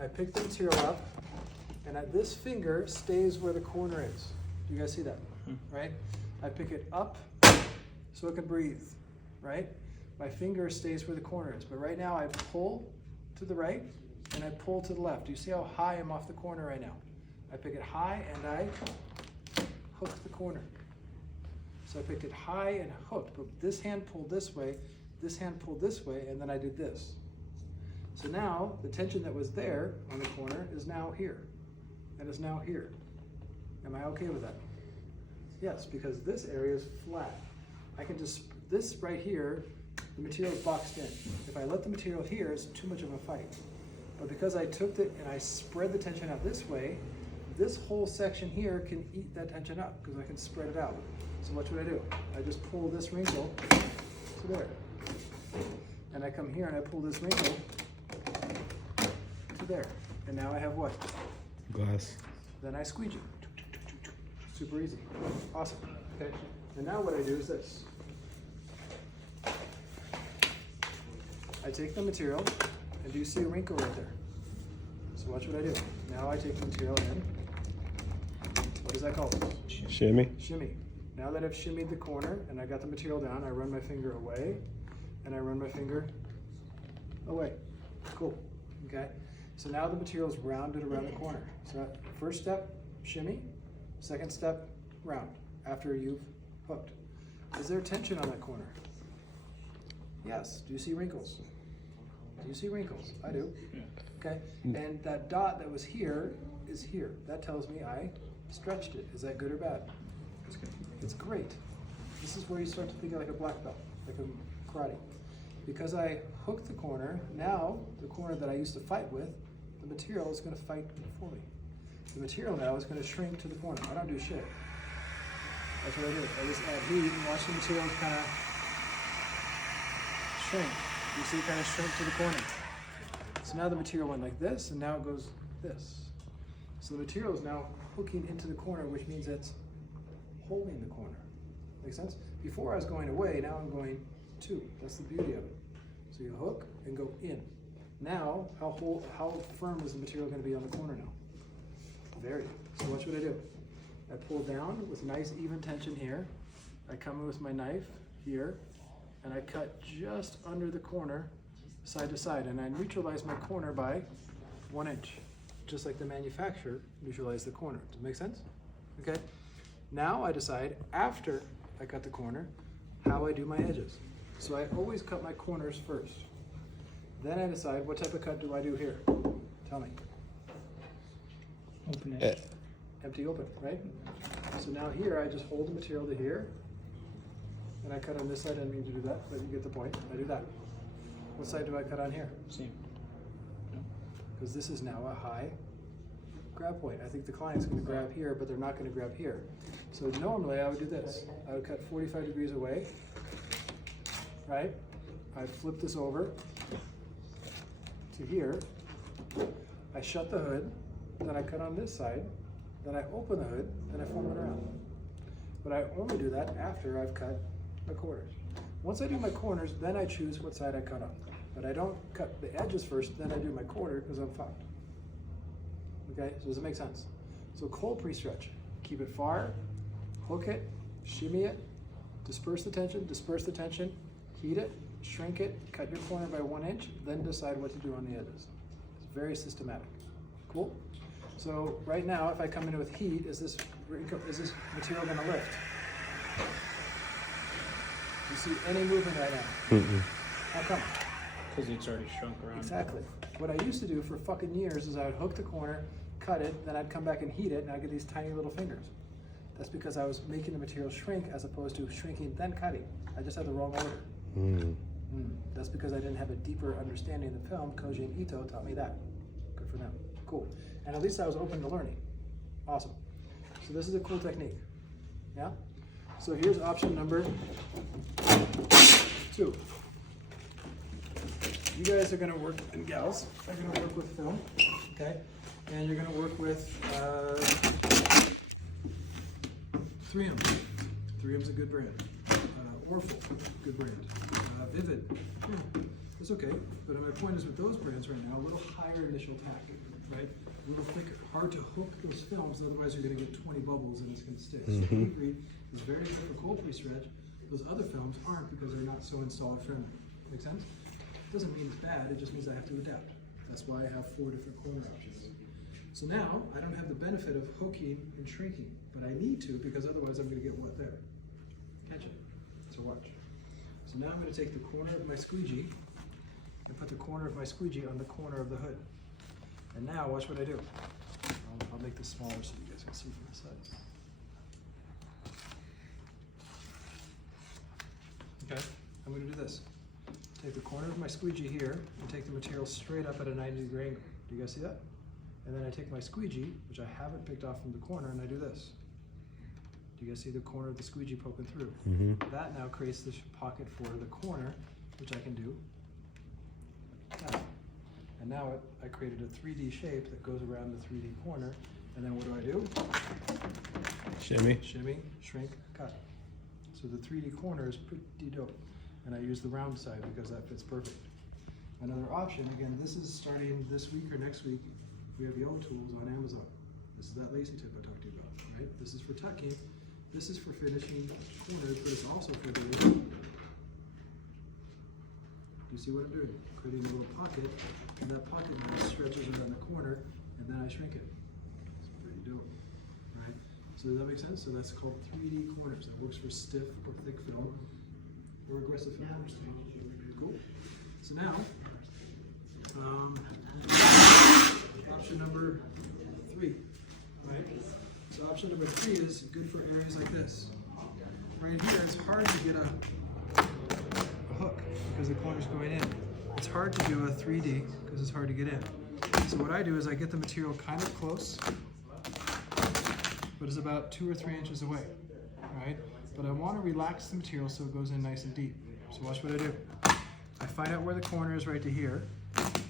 I pick the material up, and this finger stays where the corner is. Do you guys see that? Right? I pick it up so it can breathe, right? My finger stays where the corner is, but right now I pull to the right and I pull to the left. Do you see how high I'm off the corner right now? I pick it high and I hook the corner. So I picked it high and hooked, but this hand pulled this way, this hand pulled this way, and then I did this. So now the tension that was there on the corner is now here, and is now here. Am I okay with that? Yes, because this area is flat. I can just, this right here, the material is boxed in. If I let the material here, it's too much of a fight. But because I took it and I spread the tension out this way, this whole section here can eat that tension up because I can spread it out. So what should I do? I just pull this wrinkle to there. And I come here and I pull this wrinkle to there. And now I have what? Glass. Then I squeegee. Super easy. Awesome. Okay. And now what I do is this. I take the material, and do you see a wrinkle right there? So watch what I do. Now I take the material in. What is that called? Shimmy. Shimmy. Now that I've shimmied the corner and I got the material down, I run my finger away, and I run my finger away. Cool. Okay. So now the material is rounded around the corner. So first step, shimmy. Second step, round, after you've hooked. Is there tension on that corner? Yes. Do you see wrinkles? Do you see wrinkles? I do. Okay. And that dot that was here is here. That tells me I stretched it. Is that good or bad? That's good. It's great. This is where you start to think of like a black belt, like a karate. Because I hooked the corner, now the corner that I used to fight with, the material is going to fight for me. The material now is going to shrink to the corner. I don't do shit. That's what I do. I just add heat and watch the material kind of shrink. You see it kind of shrink to the corner. So now the material went like this, and now it goes this. So the material is now hooking into the corner, which means it's holding the corner. Make sense? Before I was going away, now I'm going to. That's the beauty of it. So you hook and go in. Now, how firm is the material going to be on the corner now? Very. So watch what I do. I pull down with nice even tension here. I come in with my knife here, and I cut just under the corner, side to side, and I neutralize my corner by 1 inch, just like the manufacturer neutralized the corner. Does it make sense? Okay. Now I decide, after I cut the corner, how I do my edges. So I always cut my corners first. Then I decide what type of cut do I do here. Tell me. Open it. Empty open, right? So now here I just hold the material to here, and I cut on this side. I didn't mean to do that, but you get the point. I do that. What side do I cut on here? Same. Because this is now a high grab point. I think the client's going to grab here, but they're not going to grab here. So normally I would do this. I would cut 45 degrees away, right? I flip this over to here. I shut the hood, then I cut on this side, then I open the hood, then I form it around. But I only do that after I've cut my corners. Once I do my corners, then I choose what side I cut on. But I don't cut the edges first, then I do my corner because I'm fucked. Okay, so does it make sense? So cold pre-stretch, keep it far, hook it, shimmy it, disperse the tension, heat it, shrink it, cut your corner by 1 inch, then decide what to do on the edges. It's very systematic. Cool? So right now, if I come in with heat, is this material going to lift? Do you see any movement right now? How come? Because it's already shrunk around. Exactly. What I used to do for fucking years is I would hook the corner, cut it, then I'd come back and heat it, and I'd get these tiny little fingers. That's because I was making the material shrink as opposed to shrinking then cutting. I just had the wrong order. That's because I didn't have a deeper understanding of the film. Koji and Ito taught me that. Good for them. Cool. And at least I was open to learning. Awesome. So this is a cool technique. Yeah? So here's option number 2. You guys are going to work, and gals are going to work with film, okay? And you're going to work with 3M. 3M's a good brand. Orful, good brand. Vivid. This It's okay, but my point is with those brands right now, a little higher initial tack, right? A little thicker, hard to hook those films, otherwise you're gonna get 20 bubbles and it's gonna stick. So heat breathe is very good for cold pre-stretch. Those other films aren't because they're not so installer friendly. Make sense? Doesn't mean it's bad, it just means I have to adapt. That's why I have 4 different corner options. So now, I don't have the benefit of hooking and shrinking, but I need to because otherwise I'm gonna get what there? Catch it. So watch. So now I'm gonna take the corner of my squeegee and put the corner of my squeegee on the corner of the hood. And now watch what I do. I'll make this smaller so you guys can see from the side. Okay, I'm gonna do this. Take the corner of my squeegee here and take the material straight up at a 90-degree angle. Do you guys see that? And then I take my squeegee, which I haven't picked off from the corner, and I do this. Do you guys see the corner of the squeegee poking through? That now creates this pocket for the corner, which I can do that. And now I created a 3D shape that goes around the 3D corner, and then what do? Shimmy. Shimmy, shrink, cut. So the 3D corner is pretty dope. And I use the round side because that fits perfect. Another option, again, this is starting this week or next week, we have Yellow Tools on Amazon. This is that lacy tip I talked to you about, right? This is for tucking, this is for finishing corners, but it's also for the do you see what I'm doing? Creating a little pocket, and that pocket now stretches around the corner, and then I shrink it. It's pretty dope, right? So does that make sense? So that's called 3D corners. That works for stiff or thick film, or aggressive film. Cool. So now, option number 3, right? So option number 3 is good for areas like this. Right here, it's hard to get a hook because the corner's going in. It's hard to do a 3D because it's hard to get in. So what I do is I get the material kind of close, but it's about 2 or 3 inches away, right? But I want to relax the material so it goes in nice and deep. So watch what I do. I find out where the corner is right to here.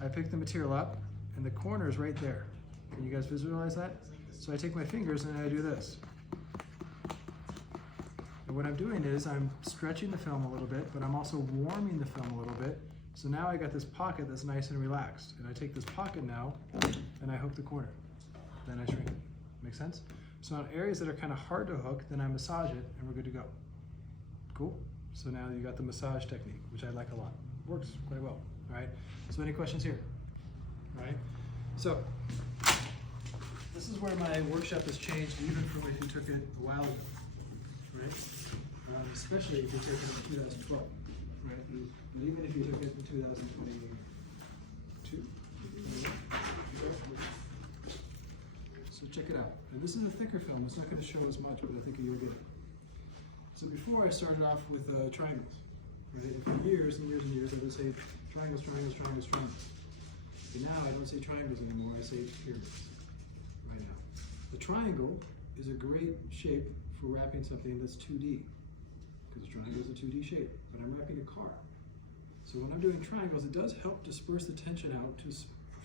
I pick the material up, and the corner is right there. Can you guys visualize that? So I take my fingers and I do this. And what I'm doing is I'm stretching the film a little bit, but I'm also warming the film a little bit. So now I got this pocket that's nice and relaxed. And I take this pocket now, and I hook the corner. Then I shrink it. Make sense? So on areas that are kind of hard to hook, then I massage it, and we're good to go. Cool? So now you got the massage technique, which I like a lot. Works quite well, all right? So any questions here? All right? So this is where my workshop has changed, even from if you took it a while ago, right? Especially if you took it in 2012, right? And even if you took it in 2022. So check it out. And this is a thicker film. It's not going to show as much, but I think you'll get it. So before I started off with triangles, right? And for years and years and years, I would say triangles, triangles, triangles, triangles. And now I don't say triangles anymore. I say pyramids. Right now, the triangle is a great shape for wrapping something that's 2D, because a triangle is a 2D shape. But I'm wrapping a car. So when I'm doing triangles, it does help disperse the tension out to a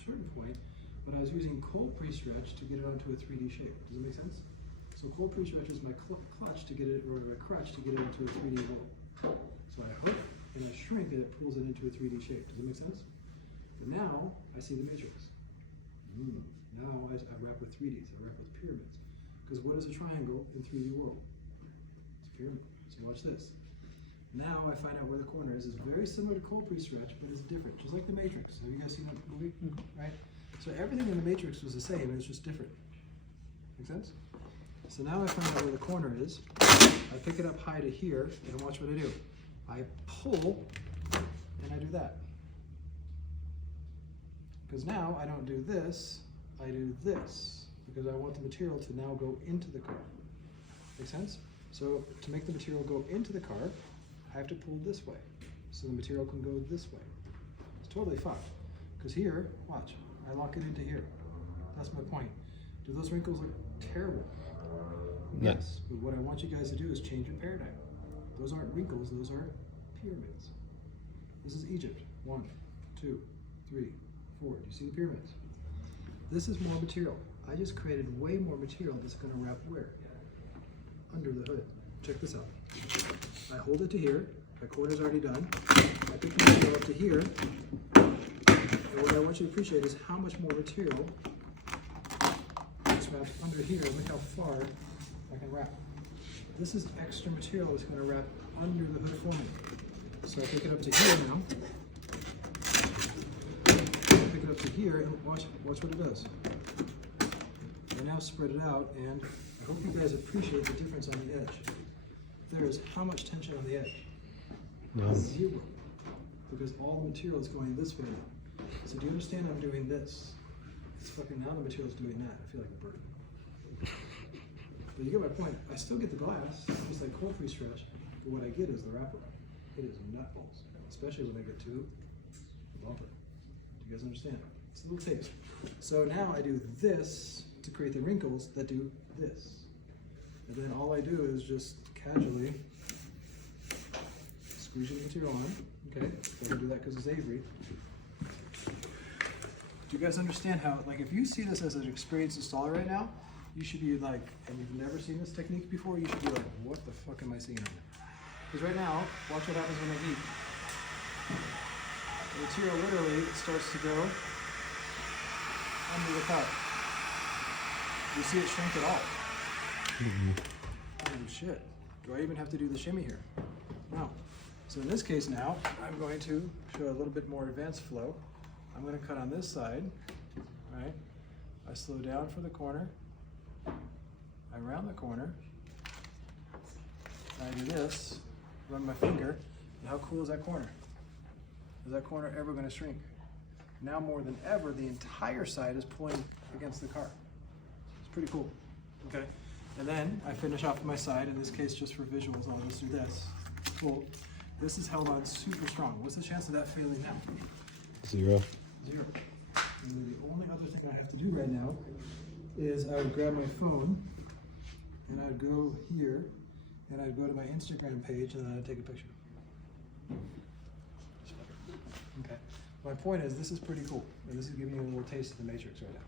certain point. But I was using cold pre-stretch to get it onto a 3D shape. Does it make sense? So cold pre-stretch is my clutch to get it, or my crutch to get it into a 3D roll. So I hook and I shrink and it pulls it into a 3D shape. Does it make sense? But now I see the matrix. Now I wrap with 3Ds. I wrap with pyramids. Because what is a triangle in 3D world? It's a pyramid. So watch this. Now I find out where the corner is. It's very similar to cold pre-stretch, but it's different. Just like the Matrix. Have you guys seen that movie? Right? So everything in the Matrix was the same, it's just different. Make sense? So now I find out where the corner is. I pick it up high to here, and watch what I do. I pull, and I do that. Because now I don't do this, I do this. Because I want the material to now go into the car. Make sense? So to make the material go into the car, I have to pull this way. So the material can go this way. It's totally fine. Because here, watch, I lock it into here. That's my point. Do those wrinkles look terrible? No. Yes, but what I want you guys to do is change your paradigm. Those aren't wrinkles, those are pyramids. This is Egypt. 1, 2, 3, 4. Do you see the pyramids? This is more material. I just created way more material that's going to wrap where? Under the hood. Check this out. I hold it to here, My corner's already done. I pick my material up to here. And what I want you to appreciate is how much more material is wrapped under here. Look how far I can wrap. This is extra material that's going to wrap under the hood for me. So I pick it up to here now. Pick it up to here and watch what it does. I now spread it out, and I hope you guys appreciate the difference on the edge. There is how much tension on the edge? No. Zero. Because all the material is going this way now. So do you understand I'm doing this? It's fucking now the material is doing that. I feel like a bird. But you get my point. I still get the glass, just like cold freeze stretch, but what I get is the wraparound. It is nutballs, especially when I get to the bumper. Do you guys understand? It's a little taste. So now I do this to create the wrinkles that do this. And then all I do is just casually squeeze the material on. Okay, I can do that because it's Avery. Do you guys understand how, like, if you see this as an experienced installer right now, you should be like, and you've never seen this technique before, you should be like, what the fuck am I seeing on there? Because right now, watch what happens when I heat. The material literally starts to go under the cut. Do you see it shrink at all? Oh shit. Do I even have to do the shimmy here? No. So in this case now, I'm going to show a little bit more advanced flow. I'm going to cut on this side, right? I slow down for the corner. I round the corner. I do this, run my finger, and how cool is that corner? Is that corner ever going to shrink? Now more than ever, the entire side is pulling against the car. It's pretty cool, okay? And then I finish off my side, in this case just for visuals, I'll just do this. Cool. This is held on super strong. What's the chance of that failing now? 0. 0. And then the only other thing I have to do right now is I would grab my phone and I'd go here and I'd go to my Instagram page and then I'd take a picture. Okay. My point is this is pretty cool, and this is giving you a little taste of the matrix right now.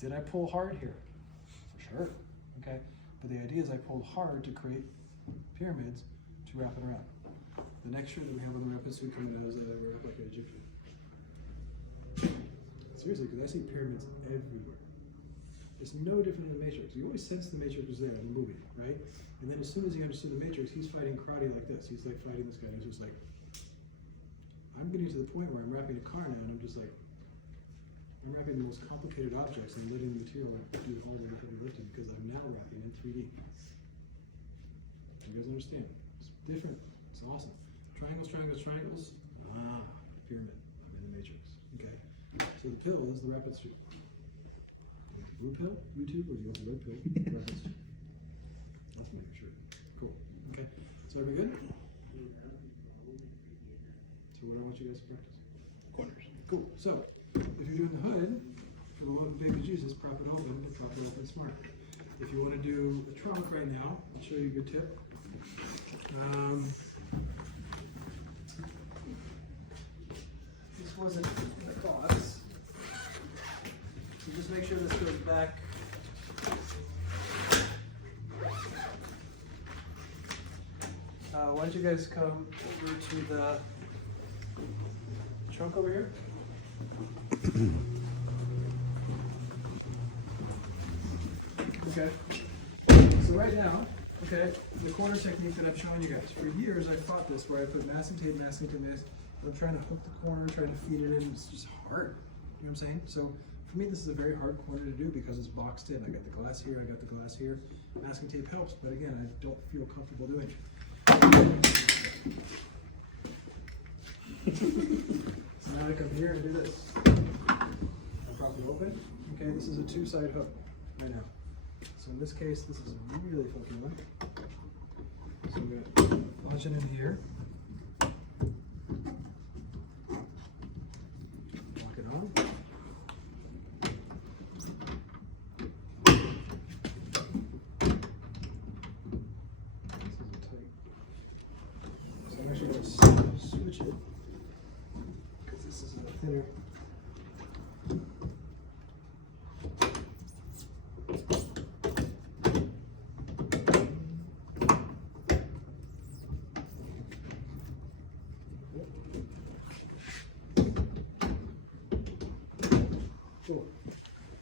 Did I pull hard here? For sure. Okay. But the idea is I pulled hard to create pyramids to wrap it around. The next shirt that we have on the rapid suit coming out is that I wear like an Egyptian. Seriously, because I see pyramids everywhere. It's no different than the Matrix. You always sense the Matrix was there in the movie, right? And then as soon as he understood the Matrix, he's fighting karate like this. He's like fighting this guy, and he's just like, I'm getting to the point where I'm wrapping a car now, and I'm just like, I'm wrapping the most complicated objects and letting the material do all the heavy lifting because I'm now wrapping in 3D. You guys understand? It's different. It's awesome. Triangles, triangles, triangles. Ah, pyramid. I'm in the Matrix. Okay. So the pill is the rapid street. Blue pill, YouTube, or do you want the red pill? Rapid street. That's my shirt. Cool. Okay. So are we good? So what I want you guys to practice? Corners. Cool. So if you're doing the hood, for the one with baby Jesus, prop it open, but prop it open smart. If you want to do the trunk right now, I'll show you a good tip. This wasn't in the box. So just make sure this goes back. Why don't you guys come over to the trunk over here? Okay. So right now, okay, the corner technique that I've shown you guys. For years I've taught this where I put masking tape, I'm trying to hook the corner, trying to feed it in. It's just hard. You know what I'm saying? So for me, this is a very hard corner to do because it's boxed in. I got the glass here, I got the glass here. Masking tape helps, but again, I don't feel comfortable doing it. So now I come here and do this. I prop it open. Okay, this is a two-side hook right now. So in this case, this is a really funky one. So we're gonna launch it in here. Lock it on. This is tight. So I'm actually going to switch it because this is a thinner.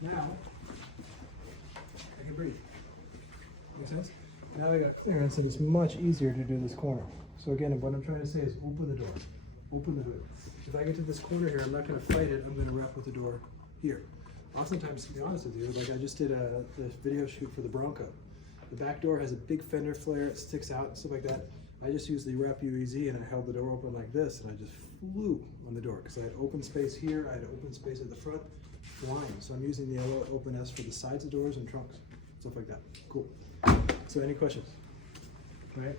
Now, I can breathe. Make sense? Now I got clearance and it's much easier to do this corner. So again, what I'm trying to say is open the door. Open the hood. If I get to this corner here, I'm not going to fight it. I'm going to rep with the door here. Oftentimes, to be honest with you, like I just did the video shoot for the Bronco. The back door has a big fender flare. It sticks out and stuff like that. I just used the rep UEZ and I held the door open like this and I just flew on the door because I had open space here. I had open space at the front. Flying. So I'm using the yellow open S for the sides of doors and trunks. Stuff like that. Cool. So any questions? Right?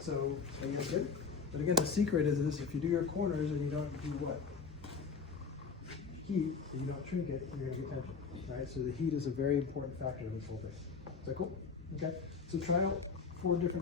So are you guys good? But again, the secret is this: if you do your corners and you don't do what? Heat, and you don't shrink it, you're gonna get tension. Right? So the heat is a very important factor in this whole thing. Is that cool? Okay. So try out 4 different